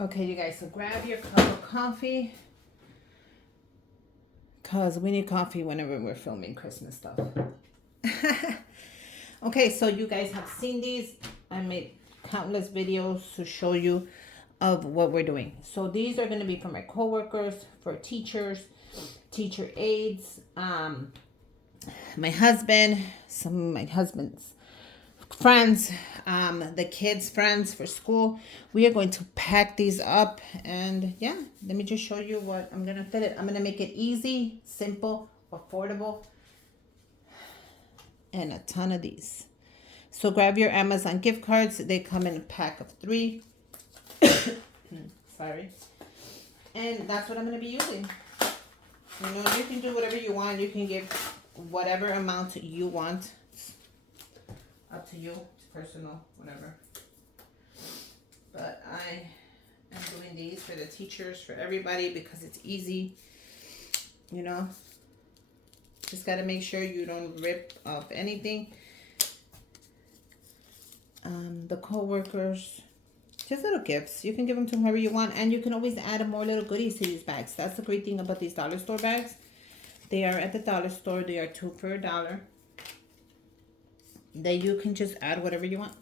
Okay, you guys, so grab your cup of coffee. Because we need coffee whenever we're filming Christmas stuff. Okay, so you guys have seen these. I made countless videos to show you of what we're doing. So these are going to be for my coworkers, for teachers, teacher aides, my husband, some of my husband's friends, the kids' friends for school. We are going to pack these up, and yeah, let me just show you what I'm gonna fit it. I'm gonna make it easy, simple, affordable, and a ton of these. So grab your Amazon gift cards. They come in a pack of 3. Sorry. And that's what I'm gonna be using. You know, you can do whatever you want. You can give whatever amount you want. Up to you. It's personal, whatever. But I am doing these for the teachers, for everybody, because it's easy. You know, just got to make sure you don't rip off anything. The co-workers, just little gifts. You can give them to whoever you want, and you can always add more little goodies to these bags. That's the great thing about these dollar store bags. They are at the dollar store. They are 2 for $1. That you can just add whatever you want.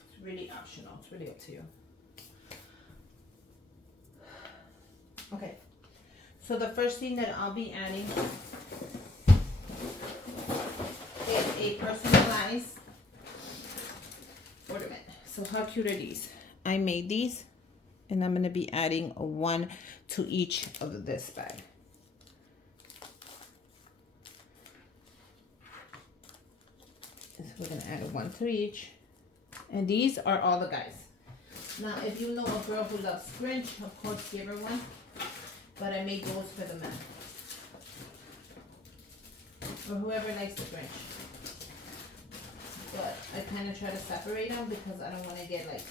It's really optional. It's really up to you. Okay. So the first thing that I'll be adding is a personalized ornament. So how cute are these? I made these, and I'm going to be adding 1 to each of this bag. So we're going to add 1 to each. And these are all the guys. Now, if you know a girl who loves Grinch, of course, give her one. But I made those for the men. Or whoever likes the Grinch. But I kind of try to separate them because I don't want to get, like,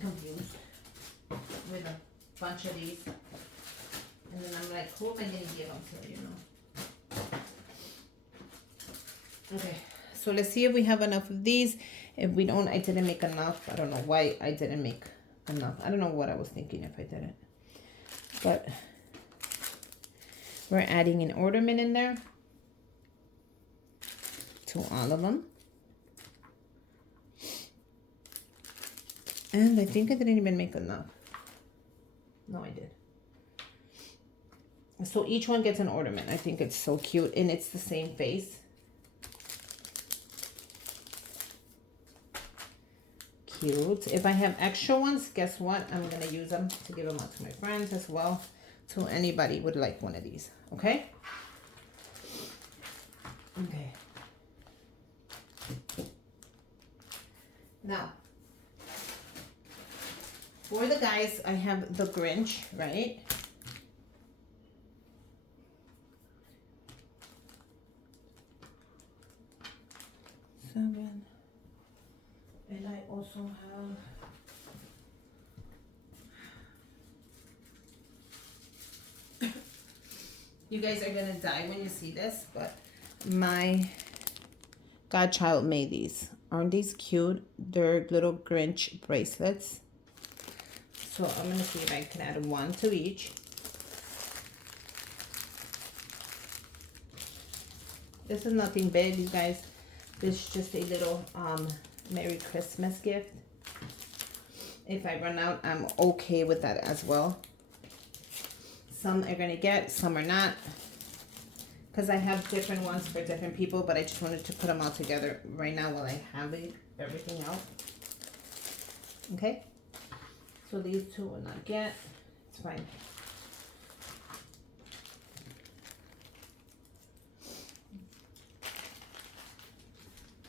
confused with a bunch of these. And then I'm like, who am I going to give them to, you know? Okay, so let's see if we have enough of these. If we don't, I didn't make enough. I don't know why I didn't make enough. I don't know what I was thinking if I didn't. But we're adding an ornament in there to all of them. And I think I didn't even make enough. No, I did. So each one gets an ornament. I think it's so cute. And it's the same face. Cute. If I have extra ones, guess what? I'm going to use them to give them out to my friends as well. To anybody would like one of these. Okay? Okay. Now, for the guys, I have the Grinch, right? Seven. And I also have you guys are gonna die when you see this, but my godchild made these. Aren't these cute? They're little Grinch bracelets. So I'm gonna see if I can add 1 to each. This is nothing big, you guys. This is just a little Merry Christmas gift. If I run out, I'm okay with that as well. Some are gonna get, some are not. Because I have different ones for different people, but I just wanted to put them all together right now while I have everything out. Okay? So these 2 will not get. It's fine.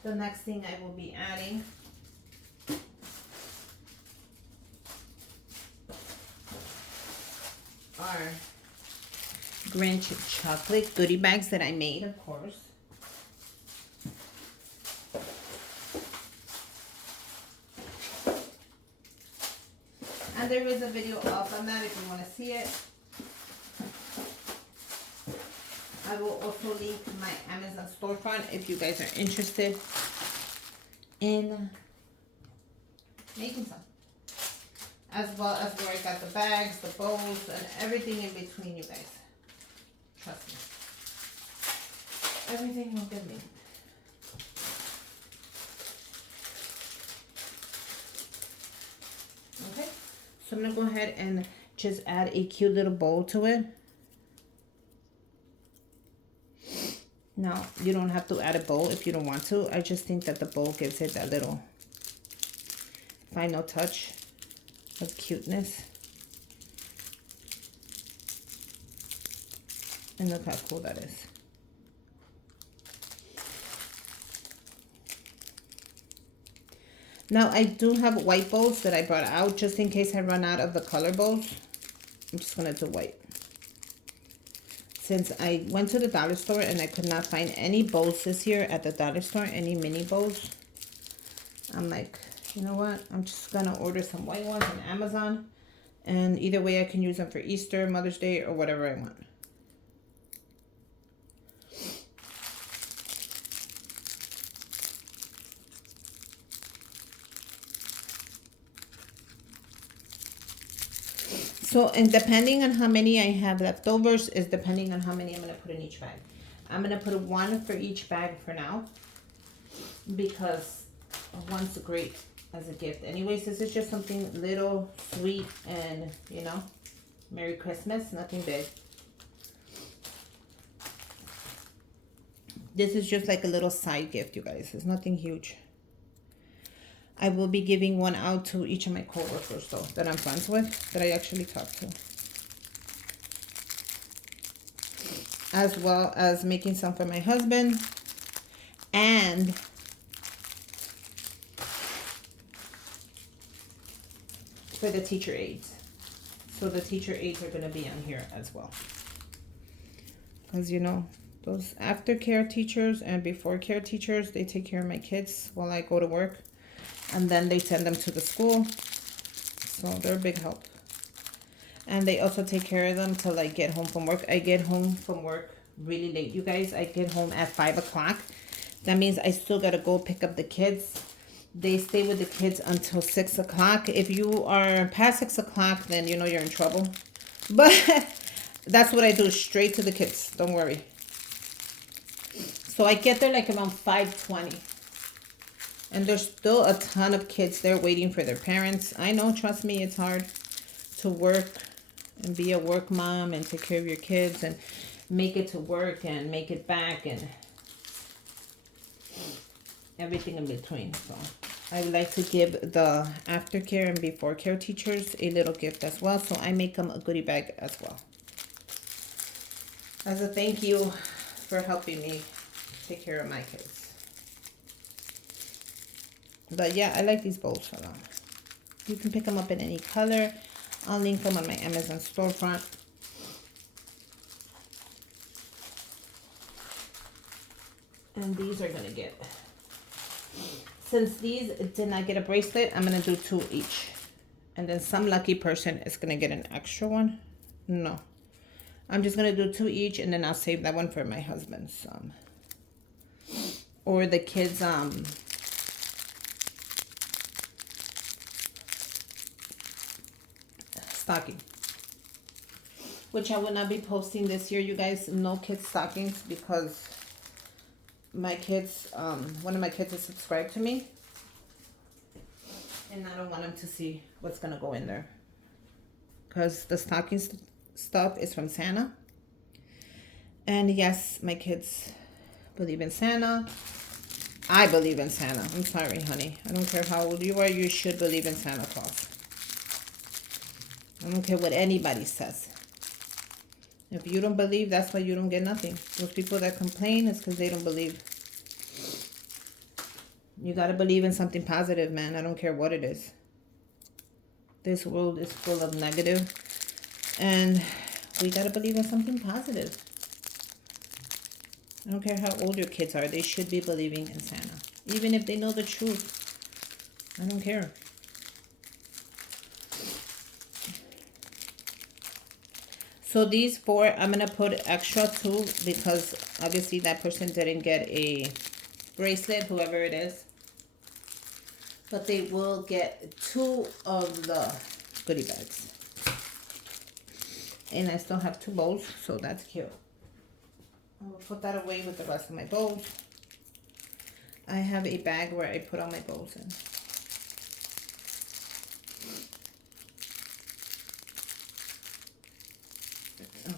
The next thing I will be adding are Grinch chocolate goodie bags that I made, of course. And there is a video up on that if you want to see it. I will also link my Amazon storefront if you guys are interested in making some. As well as where I got the bags, the bowls, and everything in between, you guys. Trust me. Everything will get made. Okay, so I'm gonna go ahead and just add a cute little bowl to it. Now, you don't have to add a bowl if you don't want to. I just think that the bowl gives it that little final touch of cuteness. And look how cool that is. Now, I do have white bowls that I brought out just in case I run out of the color bowls. I'm just going to do white. Since I went to the dollar store and I could not find any bowls this year at the dollar store, any mini bowls, I'm like, you know what? I'm just going to order some white ones on Amazon. And either way, I can use them for Easter, Mother's Day, or whatever I want. So, and depending on how many I have leftovers is depending on how many I'm going to put in each bag. I'm going to put one for each bag for now because one's great as a gift. Anyways, this is just something little, sweet, and, you know, Merry Christmas, nothing big. This is just like a little side gift, you guys. It's nothing huge. I will be giving one out to each of my coworkers, though, that I'm friends with, that I actually talk to. As well as making some for my husband. And for the teacher aides. So the teacher aides are going to be on here as well. Because, you know, those aftercare teachers and before care teachers, they take care of my kids while I go to work. And then they send them to the school. So they're a big help. And they also take care of them till I get home from work. I get home from work really late, you guys. I get home at 5 o'clock. That means I still got to go pick up the kids. They stay with the kids until 6 o'clock. If you are past 6 o'clock, then you know you're in trouble. But that's what I do, straight to the kids. Don't worry. So I get there like around 5:20. And there's still a ton of kids there waiting for their parents. I know, trust me, it's hard to work and be a work mom and take care of your kids and make it to work and make it back and everything in between. So I would like to give the aftercare and before care teachers a little gift as well. So I make them a goodie bag as well. As a thank you for helping me take care of my kids. But yeah, I like these bowls a lot. You can pick them up in any color. I'll link them on my Amazon storefront. And these are going to get... Since these did not get a bracelet, I'm going to do 2 each. And then some lucky person is going to get an extra one. No. I'm just going to do 2 each, and then I'll save that one for my husband's. Or the kids' stocking, which I will not be posting this year, you guys. No kids stockings, because my kids, one of my kids is subscribed to me, and I don't want them to see what's gonna go in there, because the stocking stuff is from Santa. And yes, my kids believe in Santa. I believe in Santa. I'm sorry, honey. I don't care how old you are, you should believe in Santa Claus. I don't care what anybody says. If you don't believe, that's why you don't get nothing. Those people that complain is because they don't believe. You got to believe in something positive, man. I don't care what it is. This world is full of negative. And we got to believe in something positive. I don't care how old your kids are. They should be believing in Santa. Even if they know the truth. I don't care. So these 4, I'm going to put extra 2 because obviously that person didn't get a bracelet, whoever it is. but they will get 2 of the goodie bags. And I still have 2 bowls, so that's cute. I will put that away with the rest of my bowls. I have a bag where I put all my bowls in.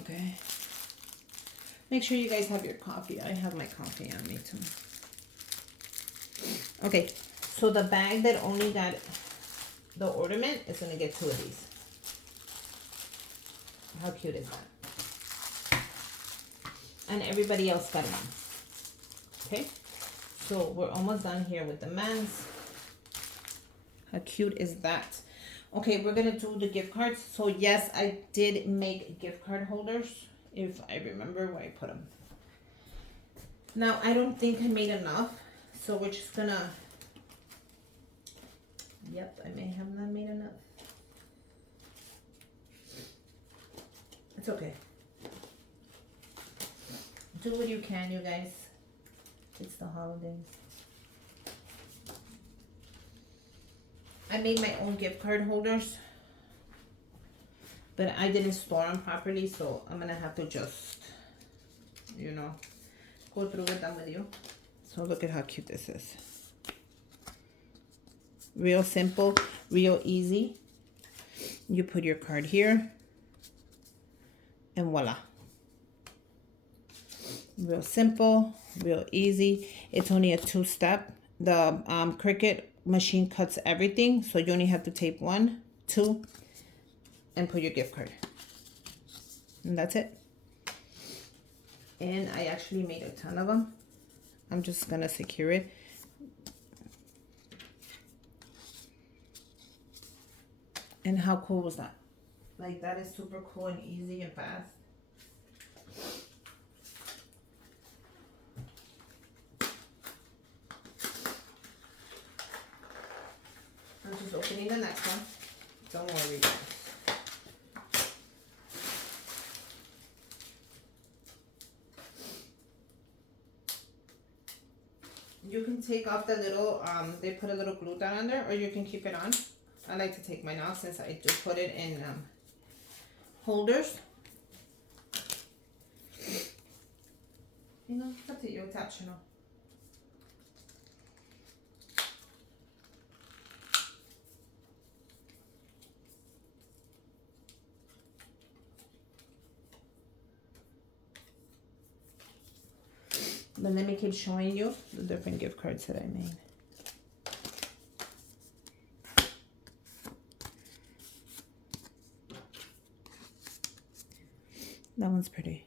Okay. Make sure you guys have your coffee. I have my coffee on me too. Okay, so the bag that only got the ornament is gonna get 2 of these. How cute is that? And everybody else got 1. Okay, so we're almost done here with the men's. How cute is that? Okay, we're gonna do the gift cards. So yes, I did make gift card holders, if I remember where I put them. Now, I don't think I made enough, so we're just gonna, yep, I may have not made enough. It's okay. Do what you can, you guys. It's the holidays. I made my own gift card holders, but I didn't store them properly, so I'm gonna have to just, you know, go through with them with you. So look at how cute this is. Real simple, real easy. You put your card here, and voila. Real simple, real easy. It's only a 2-step. The Cricut machine cuts everything, so you only have to tape 1, 2, and put your gift card. And that's it. And I actually made a ton of them. I'm just gonna secure it. And how cool was that? Like, that is super cool and easy and fast. I'm just opening the next one. Don't worry, guys. You can take off the little, they put a little glue down on there, or you can keep it on. I like to take mine off since I do put it in holders. You know, it's up to you, it's optional. But let me keep showing you the different gift cards that I made. That one's pretty.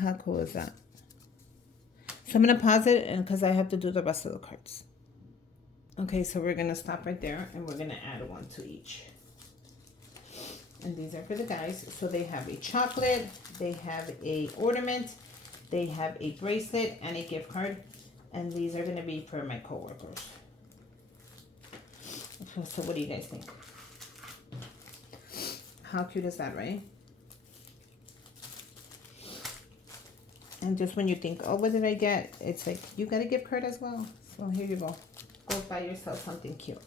How cool is that? So I'm going to pause it and because I have to do the rest of the cards. Okay, so we're going to stop right there and we're going to add 1 to each. And these are for the guys. So they have a chocolate, they have a ornament, they have a bracelet and a gift card. And these are going to be for my coworkers. Okay, so what do you guys think? How cute is that, right? And just when you think, oh, what did I get? It's like, you got a gift card as well. So here you go. Go buy yourself something cute.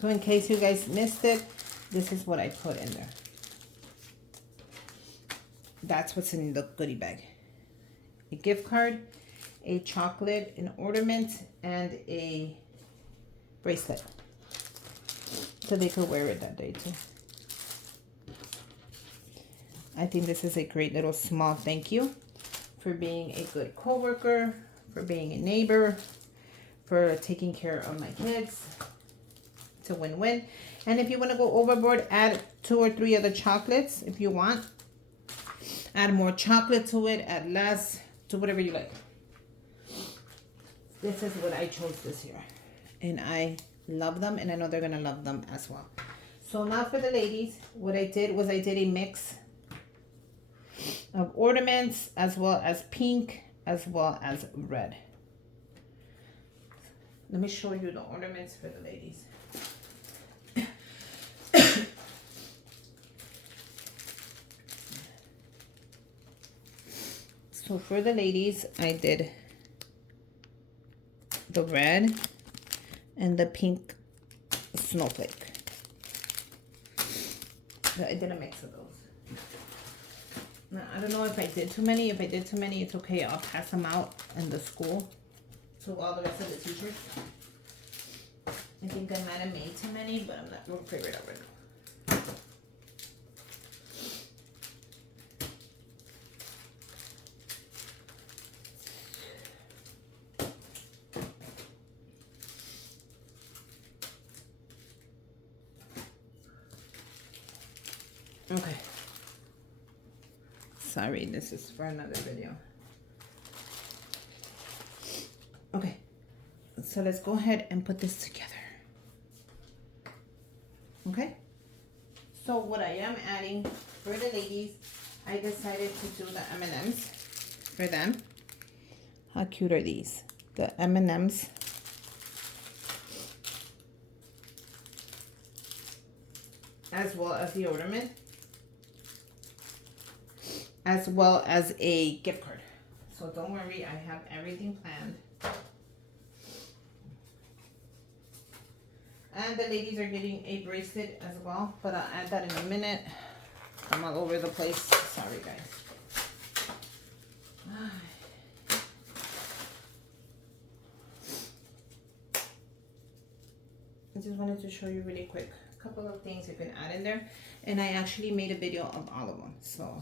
So in case you guys missed it, this is what I put in there. That's what's in the goodie bag. A gift card, a chocolate, an ornament, and a bracelet. So they could wear it that day too. I think this is a great little small thank you for being a good coworker, for being a neighbor, for taking care of my kids. It's a win-win. And if you want to go overboard, add 2 or 3 other chocolates if you want. Add more chocolate to it, add less, do whatever you like. This is what I chose this year. And I love them, and I know they're going to love them as well. So now for the ladies, what I did was I did a mix of ornaments, as well as pink, as well as red. Let me show you the ornaments for the ladies. So for the ladies, I did the red and the pink snowflake. I did a mix of those. Now, I don't know if I did too many. If I did too many, it's okay. I'll pass them out in the school to all the rest of the teachers. I think I might have made too many, but I'm not. We'll figure it out right now. Okay. Sorry, this is for another video. Okay. So let's go ahead and put this together. Okay. So what I am adding for the ladies, I decided to do the M&Ms for them. How cute are these? The M&Ms. As well as the ornament. As well as a gift card. So don't worry, I have everything planned. And the ladies are getting a bracelet as well, but I'll add that in a minute. I'm all over the place. Sorry, guys. I just wanted to show you really quick a couple of things you can add in there. And I actually made a video of all of them. So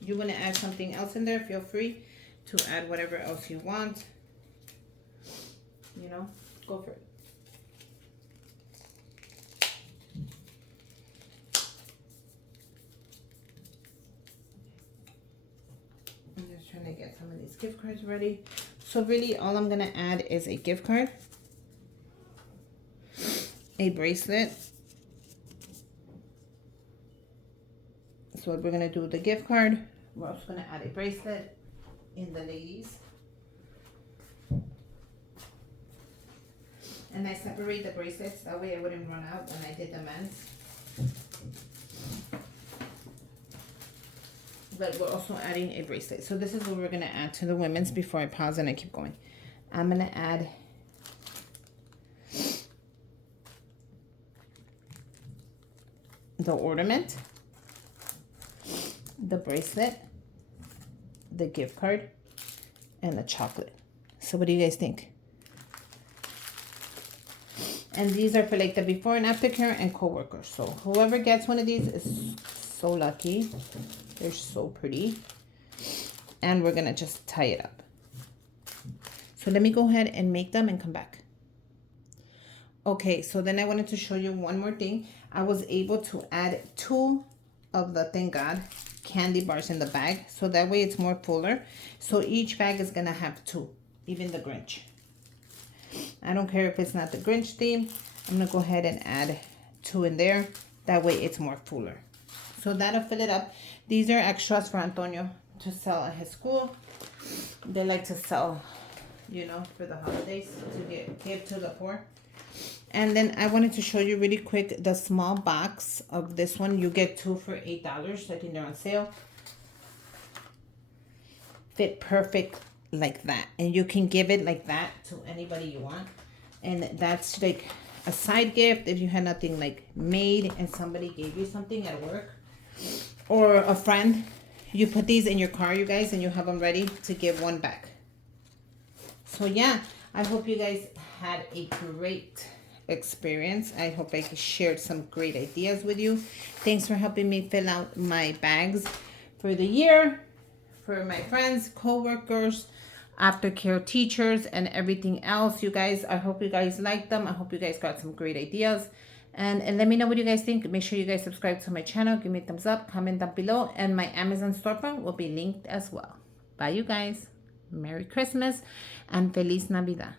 you want to add something else in there, feel free to add whatever else you want. You know, go for it. I'm just trying to get some of these gift cards ready. So really all I'm going to add is a gift card, a bracelet. So we're going to do the gift card. We're also going to add a bracelet in the ladies. And I separate the bracelets. That way I wouldn't run out when I did the men's. But we're also adding a bracelet. So this is what we're going to add to the women's before I pause and I keep going. I'm going to add the ornament, the bracelet, the gift card, and the chocolate. So what do you guys think? And these are for like the before and after care and co-workers. So whoever gets one of these is so lucky. They're so pretty. And we're gonna just tie it up. So let me go ahead and make them and come back. Okay, so then I wanted to show you one more thing. I was able to add 2 of the, thank God, candy bars in the bag. So that way it's more fuller. So each bag is gonna have 2, even the Grinch. I don't care if it's not the Grinch theme. I'm gonna go ahead and add 2 in there. That way it's more fuller. So that'll fill it up. These are extras for Antonio to sell at his school. They like to sell, you know, for the holidays to give to the poor. And then I wanted to show you really quick the small box of this one. You get 2 for $8. I think they're on sale. Fit perfect like that. And you can give it like that to anybody you want. And that's like a side gift if you had nothing like made and somebody gave you something at work. Or a friend. You put these in your car, you guys, and you have them ready to give one back. So yeah, I hope you guys had a great experience. I hope I shared some great ideas with you. Thanks for helping me fill out my bags for the year, for my friends, co-workers, aftercare teachers, and everything else. You guys, I hope you guys liked them. I hope you guys got some great ideas. And let me know what you guys think. Make sure you guys subscribe to my channel. Give me a thumbs up. Comment down below. And my Amazon storefront will be linked as well. Bye, you guys. Merry Christmas and Feliz Navidad.